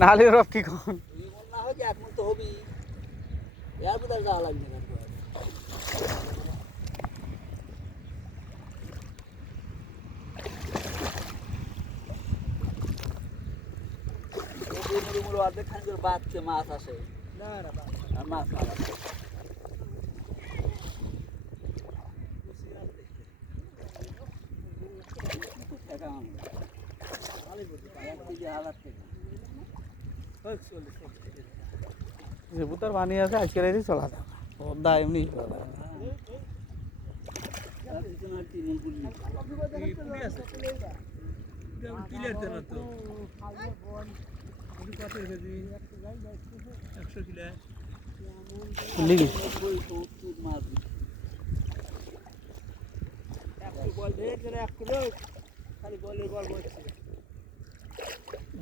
নাহলে রব কি কোন না হয় এক মন তো হবি এর ভিতরে যাওয়া লাগবে না মুড়ো অর্ধেক খানি করে বাঁচছে মাছ আসে না না আর মাছ না বুতার পানি আছে আজকের এরই চলা যাবে ওদা এমনি চলা যাবে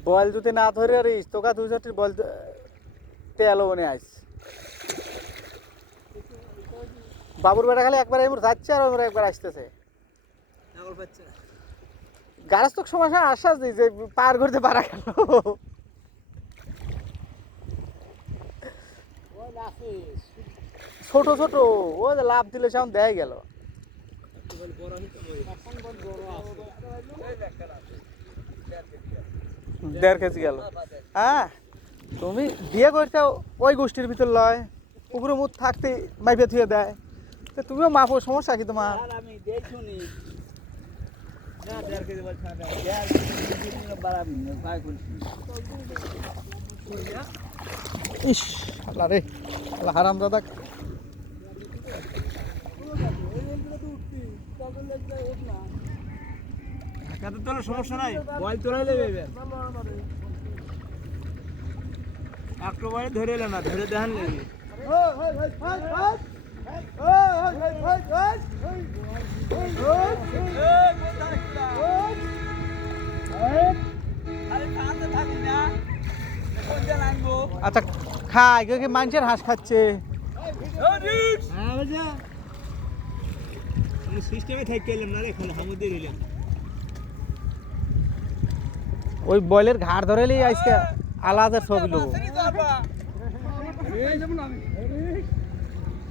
বল যদি না ধরে আরিস তোকা 2-4টি বল তেল বনে আইস বাবুর বেটা খালি একবার এমন যাচ্ছে আর ওমরা একবার আসতেছে গাছ তো সমস্যা আশ্বাস দিই যে পার করতে পারা গেল ছোট ছোট ও লাভ দিলে সেমন দেয় গেল দেড় কেজি গেল হ্যাঁ তুমি বিয়ে করতে ওই গোষ্ঠীর ভিতর লয় উপরে মুখ থাকতে মাইপে থুয়ে দেয় তো তুমিও মাপো সমস্যা কি তোমার আমি দেখুনি ইস আল্লাহ রে আল্লাহ হারাম দাদা সমস্যা নাই বল তোলাই দেবে একটু বলে ধরে এলে না ধরে দেখান লেগে আচ্ছা খায় কেউ কি মানুষের হাঁস খাচ্ছে সিস্টেমে থাকতে এলাম না রে খালি হামুদের এলাম ওই বয়েলের ঘাড় ধরেলেই আজকে আলাদা ছবি লোক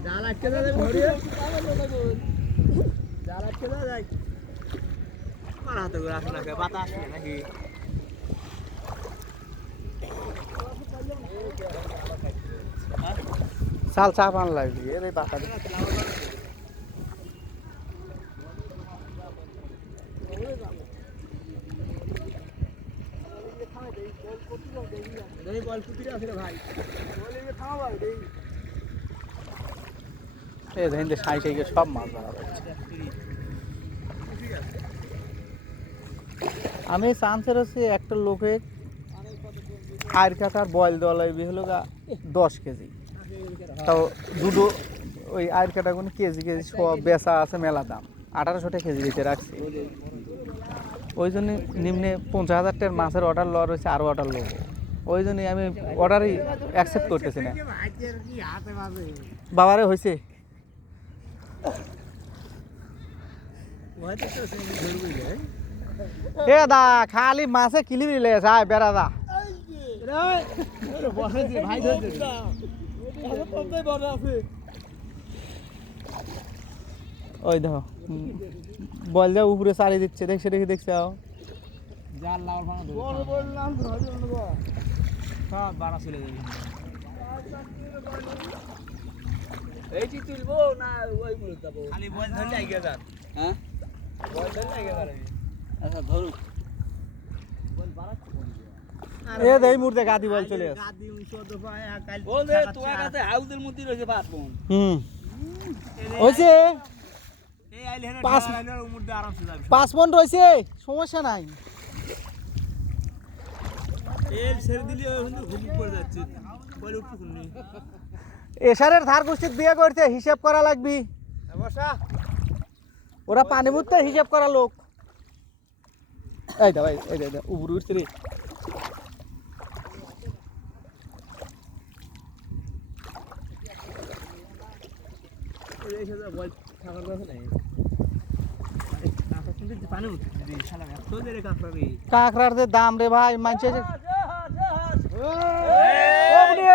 জাল আটকে দেয় ঘরে জাল আটকে দেয় আমার হাতে করে আসে না বাতাস নাকি চাল চা পান লাগবে এর বাতা সব মাছ ধরা হচ্ছে আমি চান্সের হচ্ছে একটা লোকের আয়ের কাটার বয়েল দেওয়া লাগবে হলো 10 কেজি তাও দুটো ওই আয়ের কাটাগুলো কেজি কেজি সব বেচা আছে মেলা দাম 1800 টাকা কেজি বেচে রাখছি ওই জন্য নিম্নে 50,000 টাকার মাছের অর্ডার লওয়া রয়েছে আরও অর্ডার লোক ওই জন্যই আমি অর্ডারই অ্যাকসেপ্ট করতেছি না বাবারে হয়েছে এ দা খালি মাছে কিলি মিলে যায় বেড়া দা ওই দেখো বল যা উপরে চালিয়ে দিচ্ছে দেখছে দেখে দেখছে এইটি তুলবো না ওই গুলো যাবো খালি বল ধরলে আইগা যান হ্যাঁ বল ধরলে আইগা যান আচ্ছা ধরু বল বাড়াচ্ছি এ দেই মুর্দে গাদি বল চলে আসে গাদি 100 দফা কাল বলে তোর কাছে হাউসের মধ্যে রয়েছে 5 পন হইছে এই আইলে হেন 5 মধ্যে আরামসে যাবে 5 পন রইছে সমস্যা নাই এর ছেড়ে দিলে ওখানে ঘুমি পড়ে যাচ্ছে বল উঠু শুননি এশারের ধার গোষ্ঠী বিয়ে করতে হিসাব করা লাগবি বসা ওরা পানি মুততে হিসাব করা লোক এই দা ভাই এই দা উপরে উঠছে রে এই সাদা বল থাকার কথা নাই পানি উঠছে শালা এত জোরে কাঁকড়া রে কাঁকড়ার যে দাম রে ভাই মানছে ও বুনি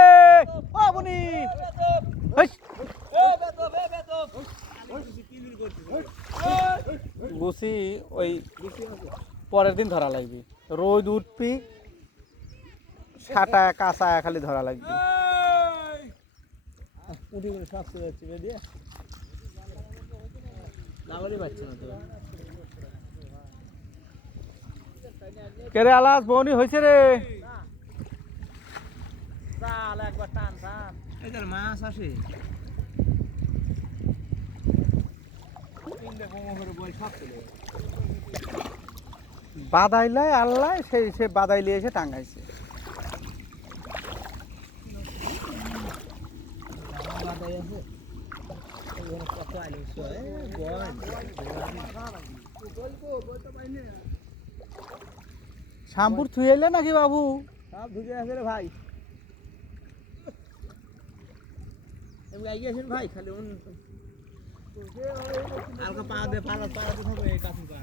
ও বুনি হেস গুছি ওই পরের দিন ধরা লাগবে রোদ উঠবি সাটা কাঁচা খালি ধরা লাগবে উঠে গেলে সব চলে যাচ্ছে দিয়ে লাগারই পাচ্ছে না তো কেরে আলাস বৌনি হয়েছে রে চাল একবার টান টান এদের মাছ আসে তিনটে বোমা করে বই সব চলে বাদাইলাই আল্লাহ সেই সে বাদাইলে এসে টাঙ্গাইছে বাদাই আছে ওখানে কত আইলে শ্যামপুর থুই এলে নাকি বাবু সব ঢুকে আছে রে ভাই এমনি আইগেছেন ভাই খালি হালকা পা দে থাকবে এই কাছে পা